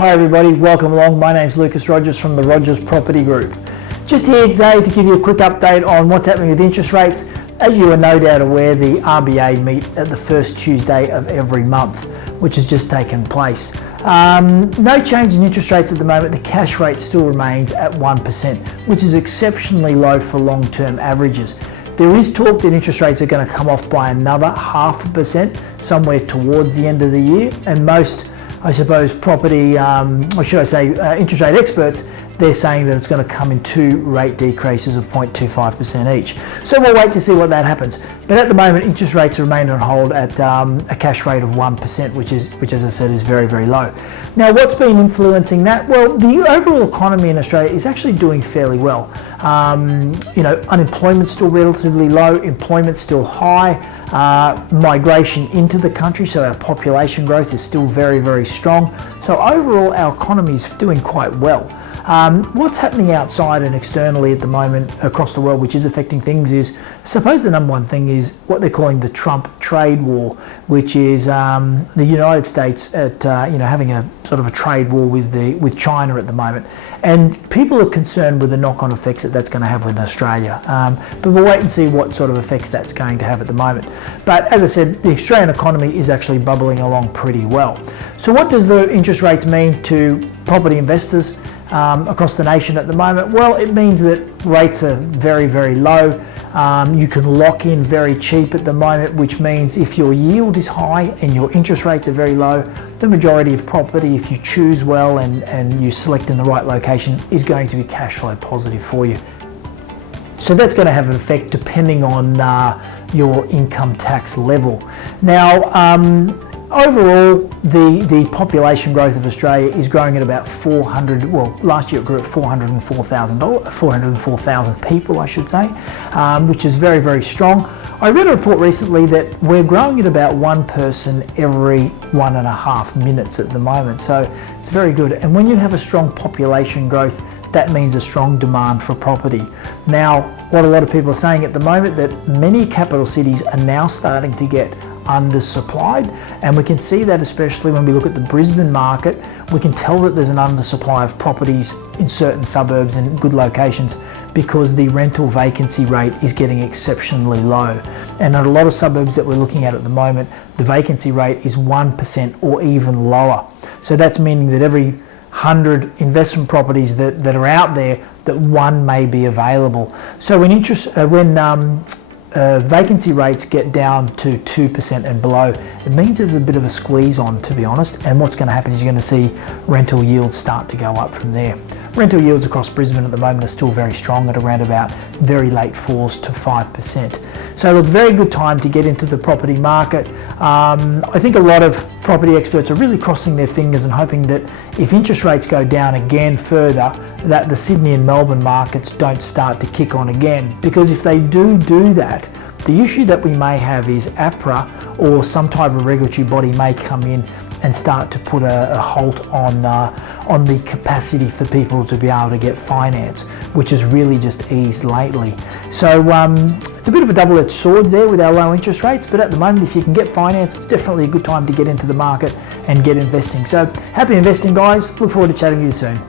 Hi everybody, welcome along. My name's Lucas Rogers from the Rogers Property Group. Just here today to give you a quick update on what's happening with interest rates. As you are no doubt aware, the RBA meet at the first Tuesday of every month, which has just taken place. No change in interest rates at the moment. The cash rate still remains at 1%, which is exceptionally low for long-term averages. There is talk that interest rates are going to come off by another 0.5% somewhere towards the end of the year, and most, I suppose, property, or should I say, interest rate experts, they're saying that it's going to come in 2 rate decreases of 0.25% each. So we'll wait to see what that happens. But at the moment, interest rates remain on hold at a cash rate of 1%, which, as I said, is very, very low. Now, what's been influencing that? Well, the overall economy in Australia is actually doing fairly well. Unemployment's still relatively low, employment's still high, migration into the country, so our population growth is still very, very strong. So overall, our economy is doing quite well. What's happening outside and externally at the moment across the world, which is affecting things, is I suppose the number one thing is what they're calling the Trump trade war, which is the United States at having a sort of a trade war with China at the moment, and people are concerned with the knock-on effects that that's going to have with Australia. But we'll wait and see what sort of effects that's going to have at the moment. But as I said, the Australian economy is actually bubbling along pretty well. So what does the interest rates mean to property investors across the nation at the moment? Well, it means that rates are very, very low. You can lock in very cheap at the moment, which means if your yield is high and your interest rates are very low, the majority of property, if you choose well and you select in the right location, is going to be cash flow positive for you. So that's going to have an effect depending on your income tax level. Now, overall, the population growth of Australia is growing at about last year it grew at 404,000 people, I should say, which is very, very strong. I read a report recently that we're growing at about 1 person every 1.5 minutes at the moment, so it's very good. And when you have a strong population growth, that means a strong demand for property. Now, what a lot of people are saying at the moment, that many capital cities are now starting to get undersupplied, and we can see that especially when we look at the Brisbane market. We can tell that there's an undersupply of properties in certain suburbs and good locations because the rental vacancy rate is getting exceptionally low. And in a lot of suburbs that we're looking at the moment, the vacancy rate is 1% or even lower. So that's meaning that every 100 investment properties that are out there, that 1 may be available. So when vacancy rates get down to 2% and below, it means there's a bit of a squeeze on, to be honest, and what's going to happen is you're going to see rental yields start to go up from there. Rental yields across Brisbane at the moment are still very strong at around about very late 4s to 5%. So look, very good time to get into the property market. I think a lot of property experts are really crossing their fingers and hoping that if interest rates go down again further, that the Sydney and Melbourne markets don't start to kick on again. Because if they do that, the issue that we may have is APRA or some type of regulatory body may come in and start to put a halt on the capacity for people to be able to get finance, which has really just eased lately. So it's a bit of a double-edged sword there with our low interest rates, but at the moment, if you can get finance, it's definitely a good time to get into the market and get investing. So happy investing, guys. Look forward to chatting with you soon.